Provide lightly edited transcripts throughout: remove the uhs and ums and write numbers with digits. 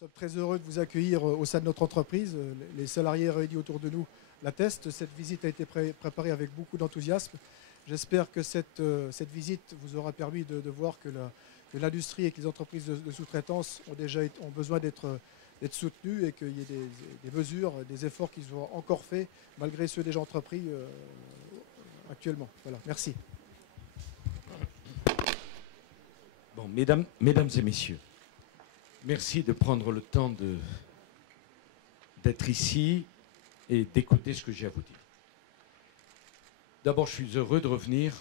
Nous sommes très heureux de vous accueillir au sein de notre entreprise. Les salariés réunis autour de nous l'attestent. Cette visite a été préparée avec beaucoup d'enthousiasme. J'espère que cette visite vous aura permis de voir que l'industrie et que les entreprises de sous-traitance ont besoin d'être soutenues et qu'il y ait des mesures, des efforts qui soient encore faits malgré ceux déjà entrepris actuellement. Voilà, merci. Bon, mesdames et messieurs, merci de prendre le temps d'être ici et d'écouter ce que j'ai à vous dire. D'abord, je suis heureux de revenir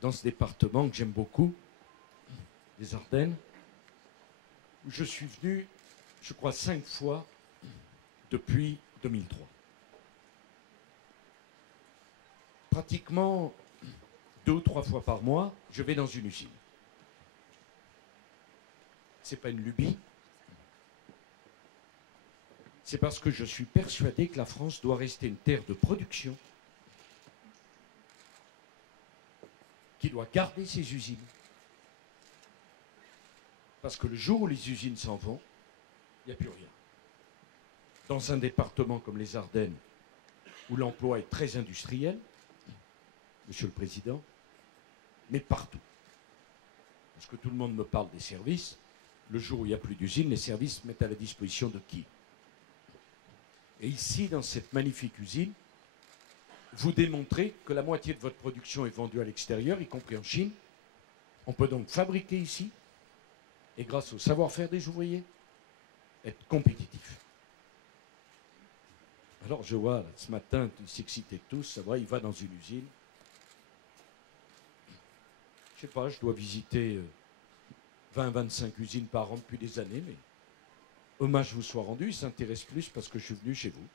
dans ce département que j'aime beaucoup, les Ardennes, où je suis venu, je crois, 5 fois depuis 2003. Pratiquement 2 ou 3 fois par mois, je vais dans une usine. Ce n'est pas une lubie. C'est parce que je suis persuadé que la France doit rester une terre de production, qui doit garder ses usines. Parce que le jour où les usines s'en vont, il n'y a plus rien. Dans un département comme les Ardennes, où l'emploi est très industriel, Monsieur le Président, mais partout. Parce que tout le monde me parle des services. Le jour où il n'y a plus d'usine, les services se mettent à la disposition de qui? Et ici, dans cette magnifique usine, vous démontrez que la moitié de votre production est vendue à l'extérieur, y compris en Chine. On peut donc fabriquer ici, et grâce au savoir-faire des ouvriers, être compétitif. Alors je vois, là, ce matin, ils s'excitaient tous, ça va, il va dans une usine. Je sais pas, je dois visiter 20-25 usines par an depuis des années, mais hommage vous soit rendu, il s'intéresse plus parce que je suis venu chez vous.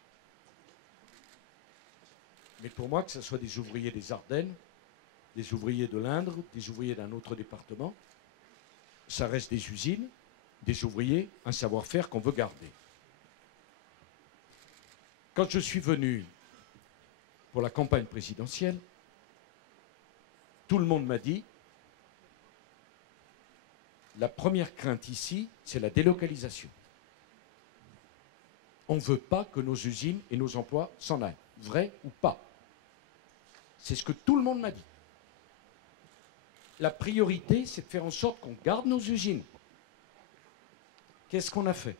Mais pour moi, que ce soit des ouvriers des Ardennes, des ouvriers de l'Indre, des ouvriers d'un autre département, ça reste des usines, des ouvriers, un savoir-faire qu'on veut garder. Quand je suis venu pour la campagne présidentielle, tout le monde m'a dit, la première crainte ici, c'est la délocalisation. On ne veut pas que nos usines et nos emplois s'en aillent. Vrai ou pas? C'est ce que tout le monde m'a dit. La priorité, c'est de faire en sorte qu'on garde nos usines. Qu'est-ce qu'on a fait?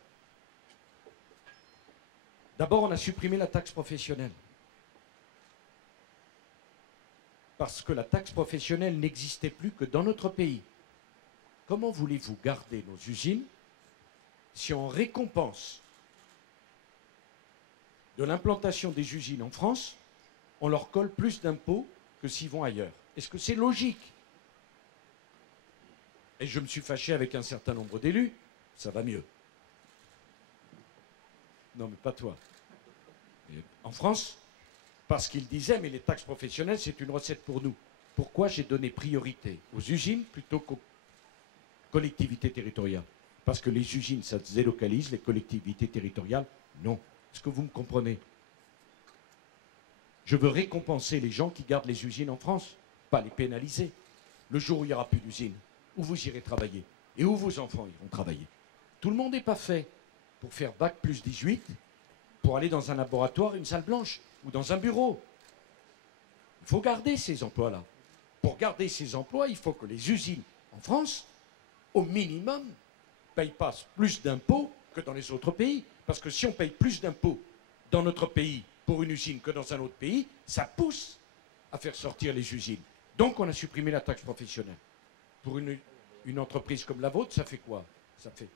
D'abord, on a supprimé la taxe professionnelle. Parce que la taxe professionnelle n'existait plus que dans notre pays. Comment voulez-vous garder nos usines si on récompense de l'implantation des usines en France, on leur colle plus d'impôts que s'ils vont ailleurs? Est-ce que c'est logique? Et je me suis fâché avec un certain nombre d'élus, ça va mieux. Non, mais pas toi. Et en France, parce qu'ils disaient, mais les taxes professionnelles, c'est une recette pour nous. Pourquoi j'ai donné priorité aux usines plutôt qu'aux collectivités territoriales? Parce que les usines, ça se délocalise, les collectivités territoriales, non. Est-ce que vous me comprenez? Je veux récompenser les gens qui gardent les usines en France, pas les pénaliser. Le jour où il n'y aura plus d'usines, où vous irez travailler et où vos enfants iront travailler. Tout le monde n'est pas fait pour faire bac plus 18, pour aller dans un laboratoire, une salle blanche ou dans un bureau. Il faut garder ces emplois-là. Pour garder ces emplois, il faut que les usines en France, au minimum, ne payent pas plus d'impôts que dans les autres pays. Parce que si on paye plus d'impôts dans notre pays pour une usine que dans un autre pays, ça pousse à faire sortir les usines. Donc on a supprimé la taxe professionnelle. Pour une entreprise comme la vôtre, ça fait quoi? Ça fait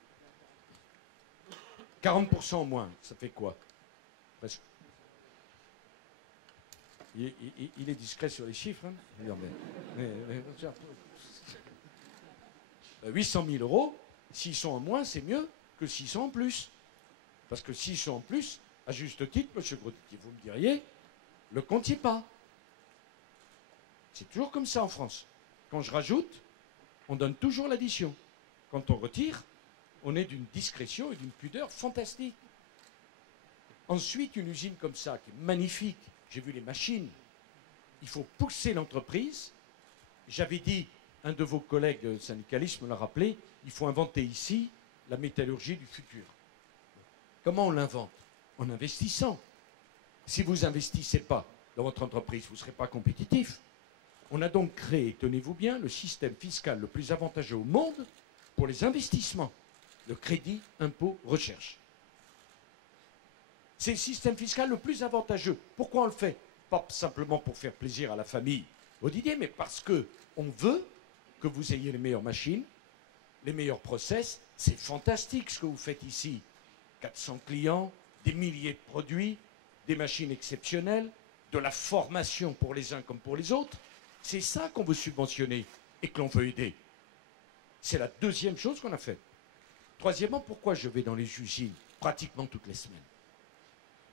40% en moins. Ça fait quoi? Parce que il est discret sur les chiffres. Hein? Non, mais 800 000 euros, s'ils sont en moins, c'est mieux que s'ils sont en plus. Parce que s'ils sont en plus, à juste titre, M. Grottier, vous me diriez, le compte n'y est pas. C'est toujours comme ça en France. Quand je rajoute, on donne toujours l'addition. Quand on retire, on est d'une discrétion et d'une pudeur fantastique. Ensuite, une usine comme ça, qui est magnifique, j'ai vu les machines, il faut pousser l'entreprise. J'avais dit, un de vos collègues syndicalistes me l'a rappelé, il faut inventer ici la métallurgie du futur. Comment on l'invente? En investissant. Si vous n'investissez pas dans votre entreprise, vous ne serez pas compétitif. On a donc créé, tenez-vous bien, le système fiscal le plus avantageux au monde pour les investissements. Le crédit, impôt, recherche. C'est le système fiscal le plus avantageux. Pourquoi on le fait? Pas simplement pour faire plaisir à la famille au Didier, mais parce qu'on veut que vous ayez les meilleures machines, les meilleurs process. C'est fantastique ce que vous faites ici. 400 clients, des milliers de produits, des machines exceptionnelles, de la formation pour les uns comme pour les autres. C'est ça qu'on veut subventionner et que l'on veut aider. C'est la deuxième chose qu'on a faite. Troisièmement, pourquoi je vais dans les usines pratiquement toutes les semaines?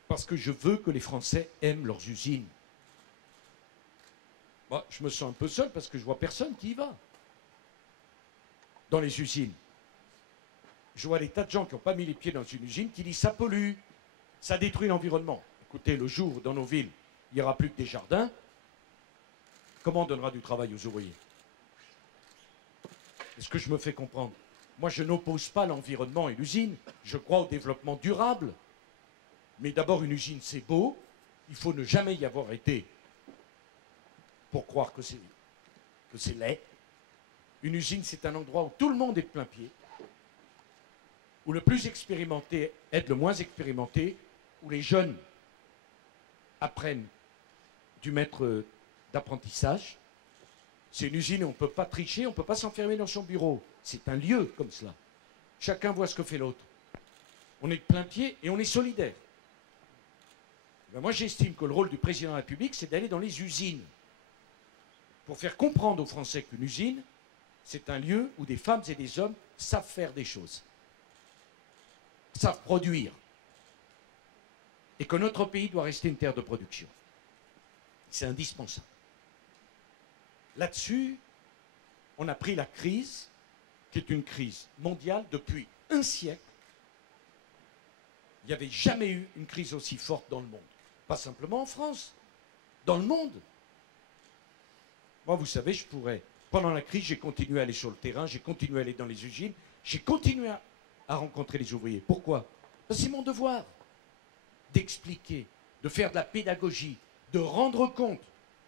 Parce que je veux que les Français aiment leurs usines. Moi, je me sens un peu seul parce que je vois personne qui y va. Dans les usines. Je vois des tas de gens qui n'ont pas mis les pieds dans une usine qui disent ça pollue, ça détruit l'environnement. Écoutez, le jour où dans nos villes, il n'y aura plus que des jardins, comment on donnera du travail aux ouvriers? Est-ce que je me fais comprendre? Moi, je n'oppose pas l'environnement et l'usine. Je crois au développement durable. Mais d'abord, une usine, c'est beau. Il faut ne jamais y avoir été pour croire que c'est laid. Une usine, c'est un endroit où tout le monde est de plein pied, où le plus expérimenté aide le moins expérimenté, où les jeunes apprennent du maître d'apprentissage. C'est une usine où on ne peut pas tricher, on ne peut pas s'enfermer dans son bureau. C'est un lieu comme cela. Chacun voit ce que fait l'autre. On est de plein pied et on est solidaire. Ben moi, j'estime que le rôle du président de la République, c'est d'aller dans les usines pour faire comprendre aux Français qu'une usine, c'est un lieu où des femmes et des hommes savent faire des choses, savent produire, et que notre pays doit rester une terre de production. C'est indispensable. Là-dessus, on a pris la crise, qui est une crise mondiale depuis un siècle. Il n'y avait jamais eu une crise aussi forte dans le monde. Pas simplement en France, dans le monde. Moi, vous savez, je pourrais. Pendant la crise, j'ai continué à aller sur le terrain, j'ai continué à aller dans les usines, j'ai continué à rencontrer les ouvriers. Pourquoi? Parce que c'est mon devoir d'expliquer, de faire de la pédagogie, de rendre compte.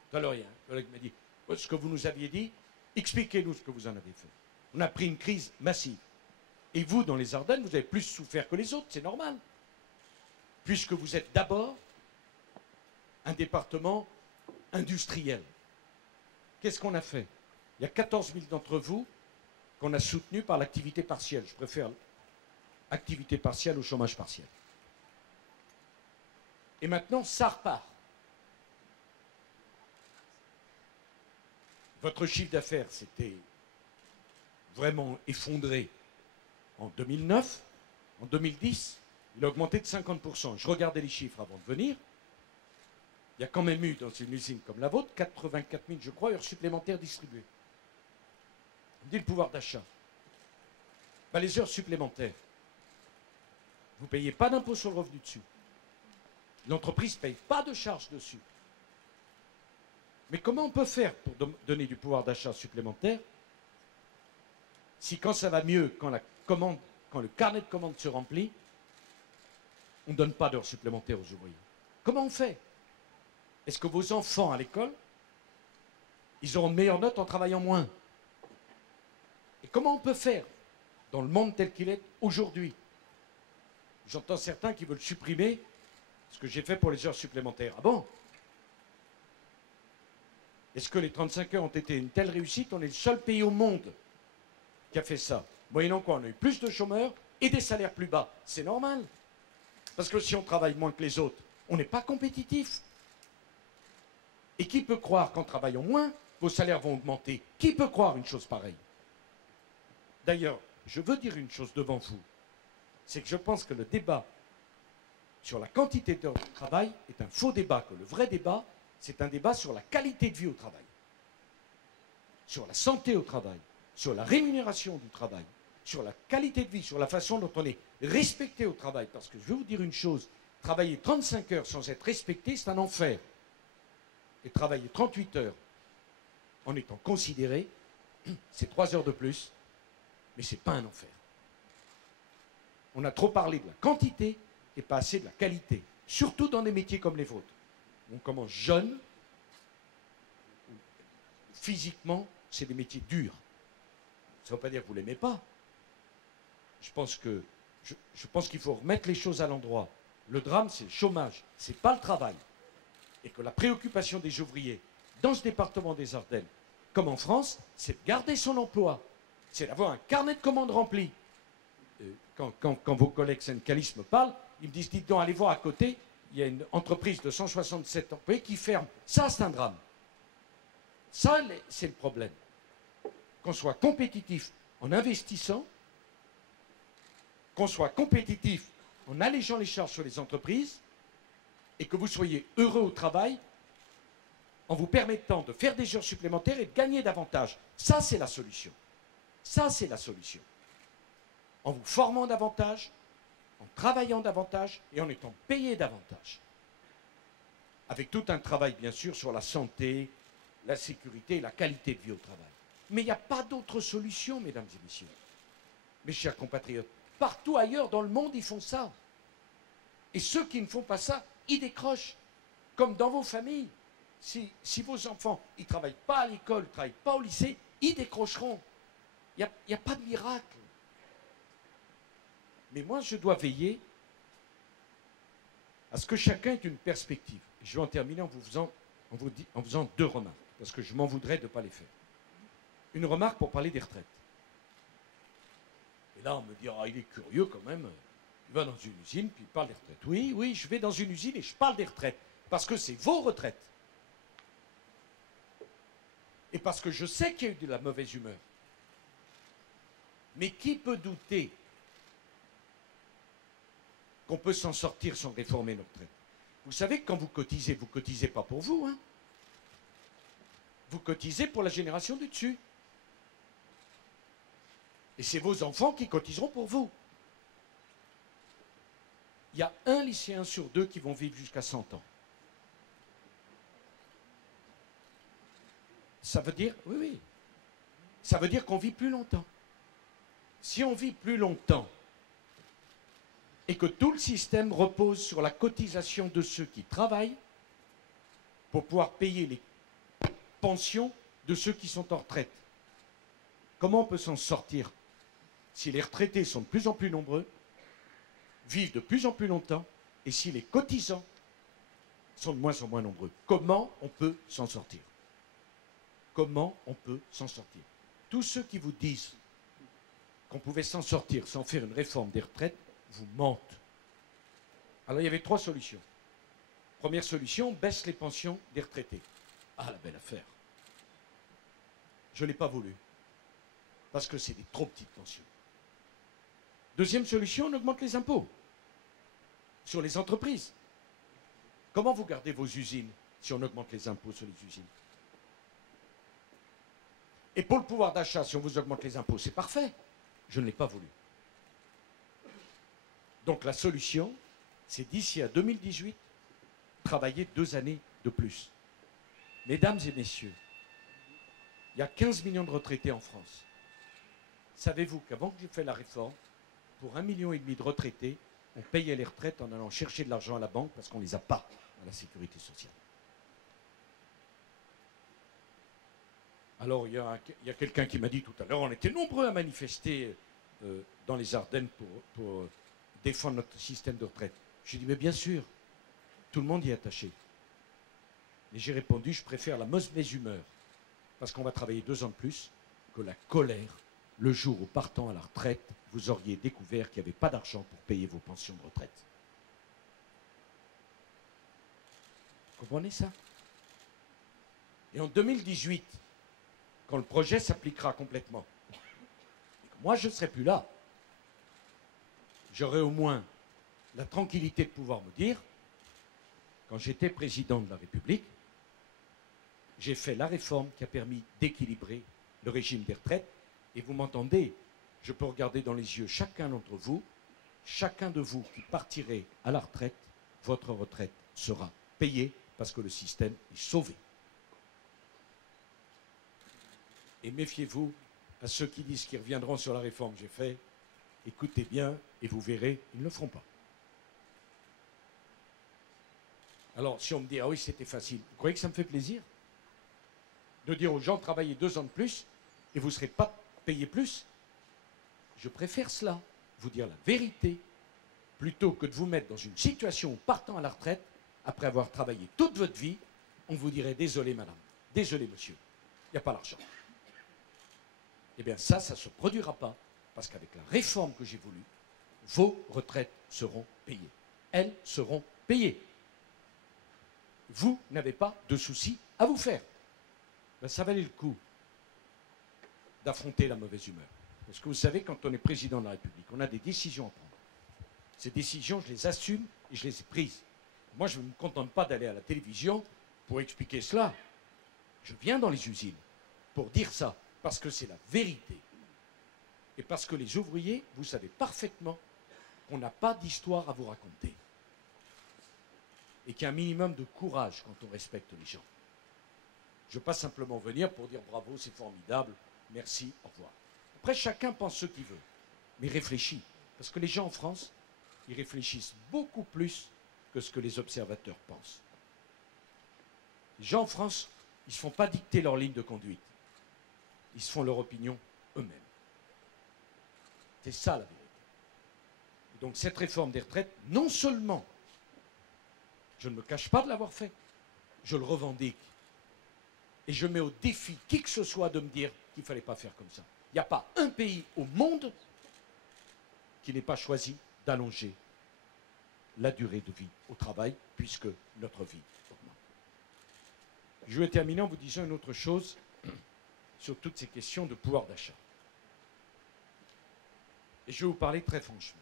Tout à l'heure, il y a un collègue qui m'a dit, ce que vous nous aviez dit, expliquez-nous ce que vous en avez fait. On a pris une crise massive. Et vous, dans les Ardennes, vous avez plus souffert que les autres, c'est normal. Puisque vous êtes d'abord un département industriel. Qu'est-ce qu'on a fait? Il y a 14 000 d'entre vous qu'on a soutenus par l'activité partielle. Je préfère activité partielle au chômage partiel. Et maintenant, ça repart. Votre chiffre d'affaires s'était vraiment effondré en 2009. En 2010, il a augmenté de 50%. Je regardais les chiffres avant de venir. Il y a quand même eu, dans une usine comme la vôtre, 84 000, je crois, heures supplémentaires distribuées. On dit le pouvoir d'achat. Ben, les heures supplémentaires, vous ne payez pas d'impôt sur le revenu dessus. L'entreprise ne paye pas de charges dessus. Mais comment on peut faire pour donner du pouvoir d'achat supplémentaire si quand ça va mieux, quand le carnet de commandes se remplit, on ne donne pas d'heures supplémentaires aux ouvriers? Comment on fait? Est-ce que vos enfants à l'école, ils auront de meilleures notes en travaillant moins? Et comment on peut faire dans le monde tel qu'il est aujourd'hui? J'entends certains qui veulent supprimer ce que j'ai fait pour les heures supplémentaires. Ah bon? Est-ce que les 35 heures ont été une telle réussite? On est le seul pays au monde qui a fait ça. Moyennant quoi, on a eu plus de chômeurs et des salaires plus bas. C'est normal. Parce que si on travaille moins que les autres, on n'est pas compétitif. Et qui peut croire qu'en travaillant moins, vos salaires vont augmenter? Qui peut croire une chose pareille? D'ailleurs, je veux dire une chose devant vous. C'est que je pense que le débat sur la quantité d'heures de travail est un faux débat, que le vrai débat, c'est un débat sur la qualité de vie au travail, sur la santé au travail, sur la rémunération du travail, sur la qualité de vie, sur la façon dont on est respecté au travail. Parce que je vais vous dire une chose, travailler 35 heures sans être respecté, c'est un enfer. Et travailler 38 heures en étant considéré, c'est 3 heures de plus, mais ce n'est pas un enfer. On a trop parlé de la quantité et pas assez de la qualité. Surtout dans des métiers comme les vôtres. On commence jeune. Physiquement, c'est des métiers durs. Ça ne veut pas dire que vous ne l'aimez pas. Je pense qu'il faut remettre les choses à l'endroit. Le drame, c'est le chômage, ce n'est pas le travail. Et que la préoccupation des ouvriers dans ce département des Ardennes, comme en France, c'est de garder son emploi. C'est d'avoir un carnet de commandes rempli. Quand vos collègues syndicalistes me parlent, ils me disent, dites donc, allez voir à côté, il y a une entreprise de 167 employés qui ferme. Ça, c'est un drame. Ça, c'est le problème. Qu'on soit compétitif en investissant, qu'on soit compétitif en allégeant les charges sur les entreprises, et que vous soyez heureux au travail en vous permettant de faire des heures supplémentaires et de gagner davantage. Ça, c'est la solution. Ça, c'est la solution. En vous formant davantage, en travaillant davantage et en étant payé davantage. Avec tout un travail, bien sûr, sur la santé, la sécurité et la qualité de vie au travail. Mais il n'y a pas d'autre solution, mesdames et messieurs. Mes chers compatriotes, partout ailleurs dans le monde, ils font ça. Et ceux qui ne font pas ça, ils décrochent. Comme dans vos familles. Si vos enfants ne travaillent pas à l'école, ne travaillent pas au lycée, ils décrocheront. Il n'y a pas de miracle. Mais moi, je dois veiller à ce que chacun ait une perspective. Je vais en terminer en faisant deux remarques, parce que je m'en voudrais de ne pas les faire. Une remarque pour parler des retraites. Et là, on me dit, ah, il est curieux quand même. Il va dans une usine, puis il parle des retraites. Oui, oui, je vais dans une usine et je parle des retraites. Parce que c'est vos retraites. Et parce que je sais qu'il y a eu de la mauvaise humeur. Mais qui peut douter qu'on peut s'en sortir sans réformer nos retraites? Vous savez que quand vous cotisez pas pour vous, hein. Vous cotisez pour la génération du dessus. Et c'est vos enfants qui cotiseront pour vous. Il y a un lycéen sur deux qui vont vivre jusqu'à 100 ans. Ça veut dire, oui, oui, ça veut dire qu'on vit plus longtemps. Si on vit plus longtemps et que tout le système repose sur la cotisation de ceux qui travaillent pour pouvoir payer les pensions de ceux qui sont en retraite, comment on peut s'en sortir si les retraités sont de plus en plus nombreux, vivent de plus en plus longtemps, et si les cotisants sont de moins en moins nombreux? Comment on peut s'en sortir? Comment on peut s'en sortir? Tous ceux qui vous disent qu'on pouvait s'en sortir sans faire une réforme des retraites vous mentent. Alors il y avait trois solutions. Première solution, baisse les pensions des retraités. Ah, la belle affaire. Je ne l'ai pas voulu. Parce que c'est des trop petites pensions. Deuxième solution, on augmente les impôts sur les entreprises. Comment vous gardez vos usines si on augmente les impôts sur les usines? Et pour le pouvoir d'achat, si on vous augmente les impôts, c'est parfait. Je ne l'ai pas voulu. Donc la solution, c'est d'ici à 2018, travailler 2 années de plus. Mesdames et messieurs, il y a 15 millions de retraités en France. Savez-vous qu'avant que j'ai fait la réforme, pour 1,5 million de retraités, on payait les retraites en allant chercher de l'argent à la banque parce qu'on ne les a pas à la sécurité sociale. Alors, il y a quelqu'un qui m'a dit tout à l'heure, on était nombreux à manifester dans les Ardennes pour défendre notre système de retraite. J'ai dit, mais bien sûr, tout le monde y est attaché. Mais j'ai répondu, je préfère la mauvaise humeur, parce qu'on va travailler 2 ans de plus, que la colère, le jour où partant à la retraite, vous auriez découvert qu'il n'y avait pas d'argent pour payer vos pensions de retraite. Vous comprenez ça? Et en 2018, quand le projet s'appliquera complètement, moi je ne serai plus là. J'aurai au moins la tranquillité de pouvoir me dire, quand j'étais président de la République, j'ai fait la réforme qui a permis d'équilibrer le régime des retraites. Et vous m'entendez, je peux regarder dans les yeux chacun d'entre vous, chacun de vous qui partirez à la retraite, votre retraite sera payée parce que le système est sauvé. Et méfiez-vous à ceux qui disent qu'ils reviendront sur la réforme que j'ai faite. Écoutez bien et vous verrez, ils ne le feront pas. Alors, si on me dit, ah oui, c'était facile, vous croyez que ça me fait plaisir de dire aux gens, travaillez 2 ans de plus et vous ne serez pas payé plus? Je préfère cela, vous dire la vérité, plutôt que de vous mettre dans une situation où, partant à la retraite, après avoir travaillé toute votre vie, on vous dirait, désolé madame, désolé monsieur, il n'y a pas l'argent. Eh bien ça ne se produira pas, parce qu'avec la réforme que j'ai voulue, vos retraites seront payées. Elles seront payées. Vous n'avez pas de soucis à vous faire. Ben, ça valait le coup d'affronter la mauvaise humeur. Parce que vous savez, quand on est président de la République, on a des décisions à prendre. Ces décisions, je les assume et je les ai prises. Moi, je ne me contente pas d'aller à la télévision pour expliquer cela. Je viens dans les usines pour dire ça, parce que c'est la vérité. Et parce que les ouvriers, vous savez parfaitement qu'on n'a pas d'histoire à vous raconter. Et qu'il y a un minimum de courage quand on respecte les gens. Je ne veux pas simplement venir pour dire bravo, c'est formidable, merci, au revoir. Après, chacun pense ce qu'il veut, mais réfléchis. Parce que les gens en France, ils réfléchissent beaucoup plus que ce que les observateurs pensent. Les gens en France, ils ne se font pas dicter leur ligne de conduite. Ils se font leur opinion eux-mêmes. C'est ça la vérité. Et donc cette réforme des retraites, non seulement, je ne me cache pas de l'avoir fait, je le revendique. Et je mets au défi qui que ce soit de me dire qu'il ne fallait pas faire comme ça. Il n'y a pas un pays au monde qui n'ait pas choisi d'allonger la durée de vie au travail, puisque notre vie augmente. Je vais terminer en vous disant une autre chose sur toutes ces questions de pouvoir d'achat. Et je vais vous parler très franchement.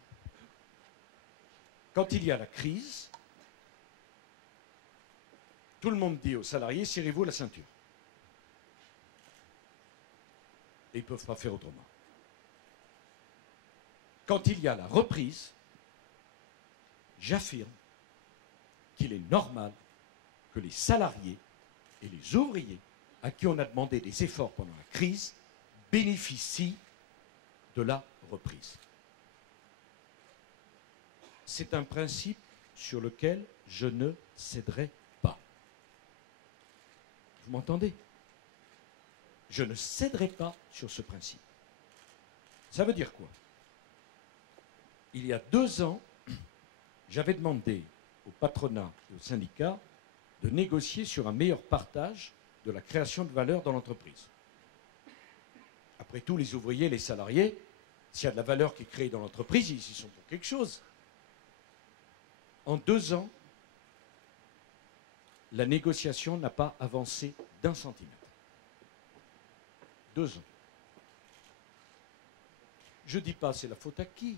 Quand il y a la crise, tout le monde dit aux salariés, serrez-vous la ceinture. Et ils ne peuvent pas faire autrement. Quand il y a la reprise, j'affirme qu'il est normal que les salariés et les ouvriers à qui on a demandé des efforts pendant la crise bénéficient de la reprise. C'est un principe sur lequel je ne céderai pas. Vous m'entendez? Je ne céderai pas sur ce principe. Ça veut dire quoi? Il y a 2 ans, j'avais demandé au patronat et au syndicat de négocier sur un meilleur partage de la création de valeur dans l'entreprise. Après tout, les ouvriers, les salariés, s'il y a de la valeur qui est créée dans l'entreprise, ils y sont pour quelque chose. En 2 ans, la négociation n'a pas avancé d'1 centimètre. 2 ans. Je ne dis pas c'est la faute à qui.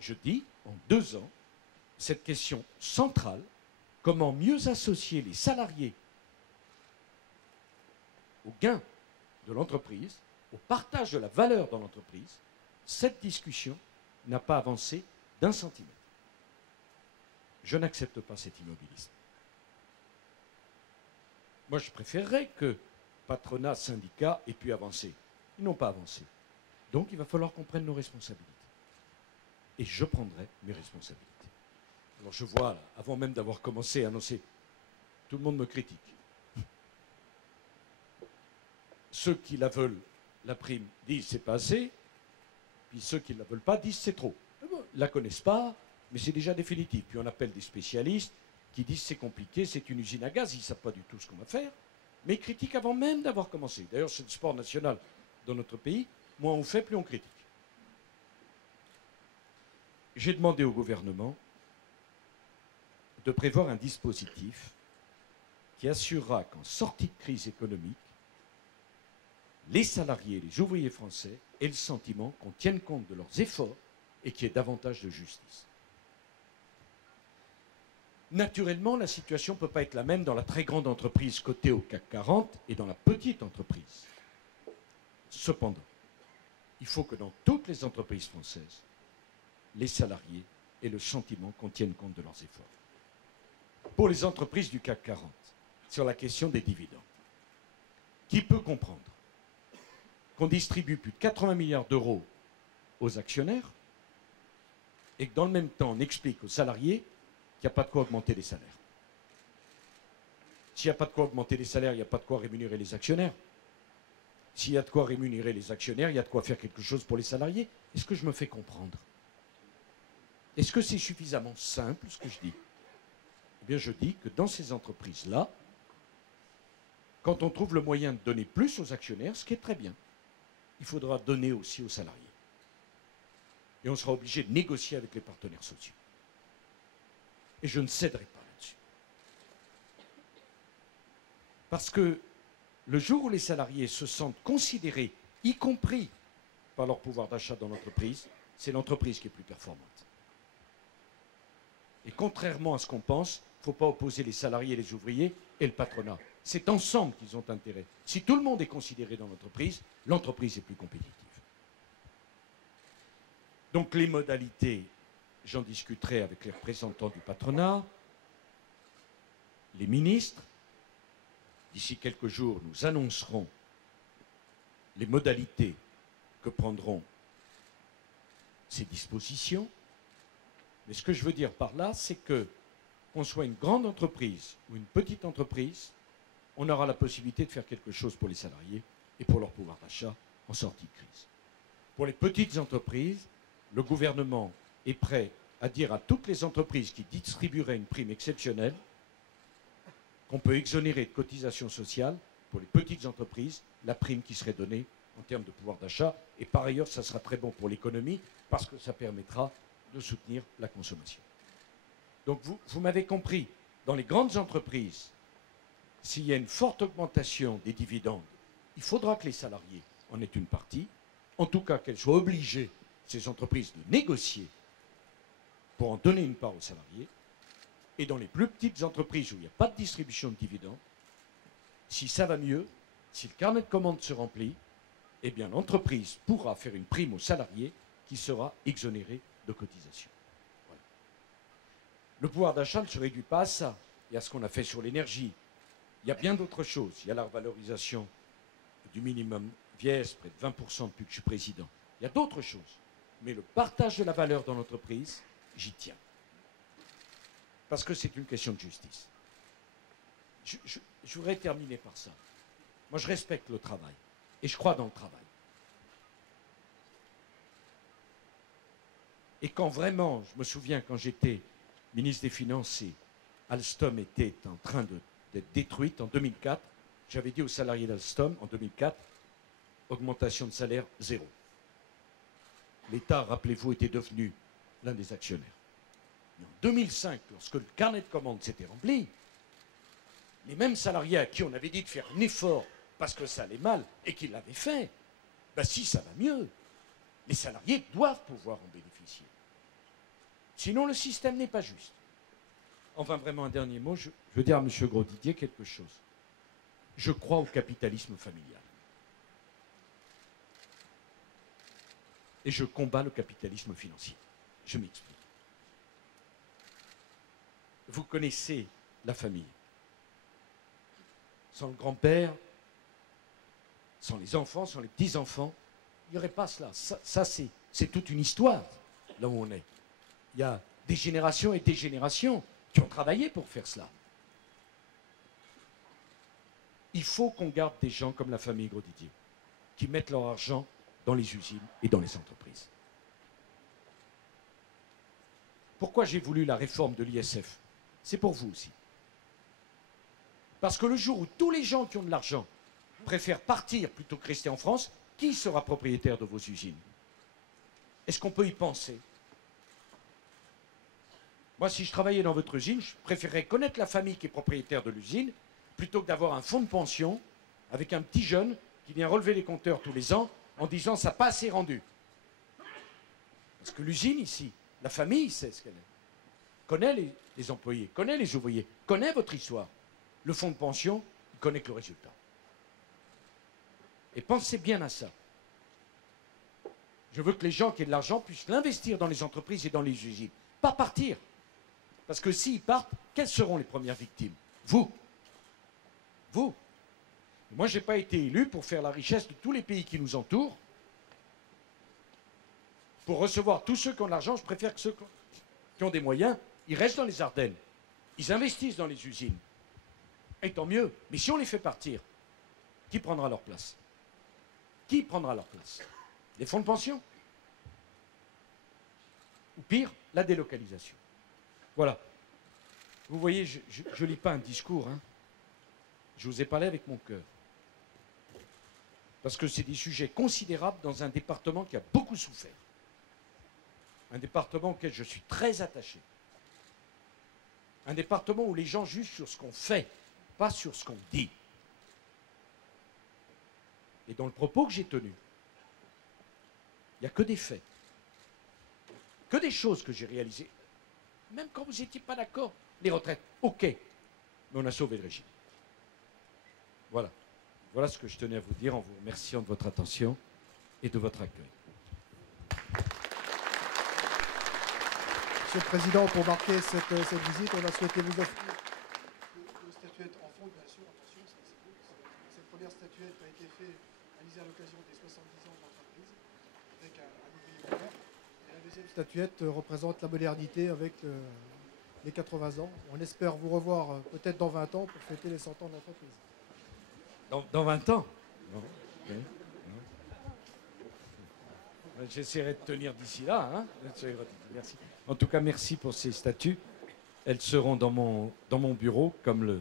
Je dis, en 2 ans, cette question centrale, comment mieux associer les salariés au gain de l'entreprise, au partage de la valeur dans l'entreprise, cette discussion n'a pas avancé d'1 centimètre. Je n'accepte pas cet immobilisme. Moi, je préférerais que patronat, syndicat aient pu avancer. Ils n'ont pas avancé. Donc, il va falloir qu'on prenne nos responsabilités. Et je prendrai mes responsabilités. Alors, je vois, là, avant même d'avoir commencé à annoncer, tout le monde me critique. Ceux qui la veulent, la prime, disent c'est pas assez. Puis ceux qui ne la veulent pas disent c'est trop. Ils ne la connaissent pas, mais c'est déjà définitif. Puis on appelle des spécialistes qui disent c'est compliqué, c'est une usine à gaz, ils ne savent pas du tout ce qu'on va faire. Mais ils critiquent avant même d'avoir commencé. D'ailleurs, c'est le sport national dans notre pays. Moins on fait, plus on critique. J'ai demandé au gouvernement de prévoir un dispositif qui assurera qu'en sortie de crise économique, les salariés et les ouvriers français aient le sentiment qu'on tienne compte de leurs efforts et qu'il y ait davantage de justice. Naturellement, la situation ne peut pas être la même dans la très grande entreprise cotée au CAC 40 et dans la petite entreprise. Cependant, il faut que dans toutes les entreprises françaises, les salariés aient le sentiment qu'on tienne compte de leurs efforts. Pour les entreprises du CAC 40, sur la question des dividendes, qui peut comprendre qu'on distribue plus de 80 milliards d'euros aux actionnaires et que dans le même temps, on explique aux salariés qu'il n'y a pas de quoi augmenter les salaires. S'il n'y a pas de quoi augmenter les salaires, il n'y a pas de quoi rémunérer les actionnaires. S'il y a de quoi rémunérer les actionnaires, il y a de quoi faire quelque chose pour les salariés. Est-ce que je me fais comprendre? Est-ce que c'est suffisamment simple ce que je dis? Eh bien, je dis que dans ces entreprises-là, quand on trouve le moyen de donner plus aux actionnaires, ce qui est très bien, il faudra donner aussi aux salariés. Et on sera obligé de négocier avec les partenaires sociaux. Et je ne céderai pas là-dessus. Parce que le jour où les salariés se sentent considérés, y compris par leur pouvoir d'achat dans l'entreprise, c'est l'entreprise qui est plus performante. Et contrairement à ce qu'on pense, il ne faut pas opposer les salariés, les ouvriers et le patronat. C'est ensemble qu'ils ont intérêt. Si tout le monde est considéré dans l'entreprise est plus compétitive. Donc les modalités, j'en discuterai avec les représentants du patronat, les ministres. D'ici quelques jours, nous annoncerons les modalités que prendront ces dispositions. Mais ce que je veux dire par là, c'est que qu'on soit une grande entreprise ou une petite entreprise, on aura la possibilité de faire quelque chose pour les salariés et pour leur pouvoir d'achat en sortie de crise. Pour les petites entreprises, le gouvernement est prêt à dire à toutes les entreprises qui distribueraient une prime exceptionnelle qu'on peut exonérer de cotisations sociales pour les petites entreprises la prime qui serait donnée en termes de pouvoir d'achat. Et par ailleurs, ça sera très bon pour l'économie parce que ça permettra de soutenir la consommation. Donc vous m'avez compris, dans les grandes entreprises, s'il y a une forte augmentation des dividendes, il faudra que les salariés en aient une partie, en tout cas qu'elles soient obligées, ces entreprises, de négocier pour en donner une part aux salariés. Et dans les plus petites entreprises où il n'y a pas de distribution de dividendes, si ça va mieux, si le carnet de commandes se remplit, eh bien l'entreprise pourra faire une prime aux salariés qui sera exonérée de cotisations. Voilà. Le pouvoir d'achat ne se réduit pas à ça. Il y a ce qu'on a fait sur l'énergie. Il y a bien d'autres choses. Il y a la revalorisation du minimum vieillesse, près de 20% depuis que je suis président. Il y a d'autres choses. Mais le partage de la valeur dans l'entreprise, j'y tiens. Parce que c'est une question de justice. Je voudrais terminer par ça. Moi, je respecte le travail. Et je crois dans le travail. Et quand vraiment, je me souviens quand j'étais ministre des Finances et Alstom était en train d'être détruite en 2004, j'avais dit aux salariés d'Alstom, en 2004, augmentation de salaire zéro. L'État, rappelez-vous, était devenu l'un des actionnaires. Mais en 2005, lorsque le carnet de commandes s'était rempli, les mêmes salariés à qui on avait dit de faire un effort parce que ça allait mal et qu'ils l'avaient fait, ben si ça va mieux, les salariés doivent pouvoir en bénéficier. Sinon, le système n'est pas juste. Enfin, vraiment, un dernier mot, je veux dire à M. Grosdidier quelque chose. Je crois au capitalisme familial. Et je combats le capitalisme financier. Je m'explique. Vous connaissez la famille. Sans le grand-père, sans les enfants, sans les petits-enfants, il n'y aurait pas cela. Ça c'est toute une histoire, là où on est. Il y a des générations et des générations qui ont travaillé pour faire cela. Il faut qu'on garde des gens comme la famille Grosdidier, qui mettent leur argent dans les usines et dans les entreprises. Pourquoi j'ai voulu la réforme de l'ISF? C'est pour vous aussi. Parce que le jour où tous les gens qui ont de l'argent préfèrent partir plutôt que rester en France, qui sera propriétaire de vos usines? Est-ce qu'on peut y penser? Moi, si je travaillais dans votre usine, je préférerais connaître la famille qui est propriétaire de l'usine plutôt que d'avoir un fonds de pension avec un petit jeune qui vient relever les compteurs tous les ans en disant ça n'a pas assez rendu. Parce que l'usine ici, la famille sait ce qu'elle est. Connaît les employés, connaît les ouvriers, connaît votre histoire. Le fonds de pension, il connaît que le résultat. Et pensez bien à ça. Je veux que les gens qui aient de l'argent puissent l'investir dans les entreprises et dans les usines. Pas partir. Parce que s'ils partent, quelles seront les premières victimes? Vous. Vous. Moi, je n'ai pas été élu pour faire la richesse de tous les pays qui nous entourent. pour recevoir tous ceux qui ont de l'argent, je préfère que ceux qui ont des moyens, ils restent dans les Ardennes. Ils investissent dans les usines. Et tant mieux. Mais si on les fait partir, qui prendra leur place? Qui prendra leur place? Les fonds de pension? Ou pire, la délocalisation. Voilà. Vous voyez, je ne lis pas un discours. Hein. Je vous ai parlé avec mon cœur. Parce que c'est des sujets considérables dans un département qui a beaucoup souffert. Un département auquel je suis très attaché. Un département où les gens jugent sur ce qu'on fait, pas sur ce qu'on dit. Et dans le propos que j'ai tenu, il n'y a que des faits. Que des choses que j'ai réalisées. Même quand vous n'étiez pas d'accord. Les retraites, ok. Mais on a sauvé le régime. Voilà. Voilà ce que je tenais à vous dire en vous remerciant de votre attention et de votre accueil. Monsieur le Président, pour marquer cette visite, on a souhaité vous offrir une statuette en fond, bien sûr. Attention, cette première statuette a été faite à l'occasion des 70 ans de l'entreprise, avec un ouvrier ouvert. Et la deuxième statuette représente la modernité avec les 80 ans. On espère vous revoir peut-être dans 20 ans pour fêter les 100 ans de l'entreprise. Dans 20 ans non. Okay. Non. J'essaierai de tenir d'ici là. Hein. Merci. En tout cas, merci pour ces statues. Elles seront dans mon bureau comme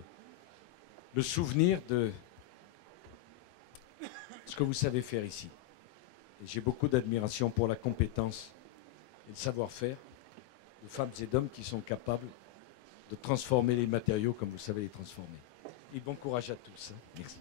le souvenir de ce que vous savez faire ici. J'ai beaucoup d'admiration pour la compétence et le savoir-faire de femmes et d'hommes qui sont capables de transformer les matériaux comme vous savez les transformer. Et bon courage à tous. Hein. Merci.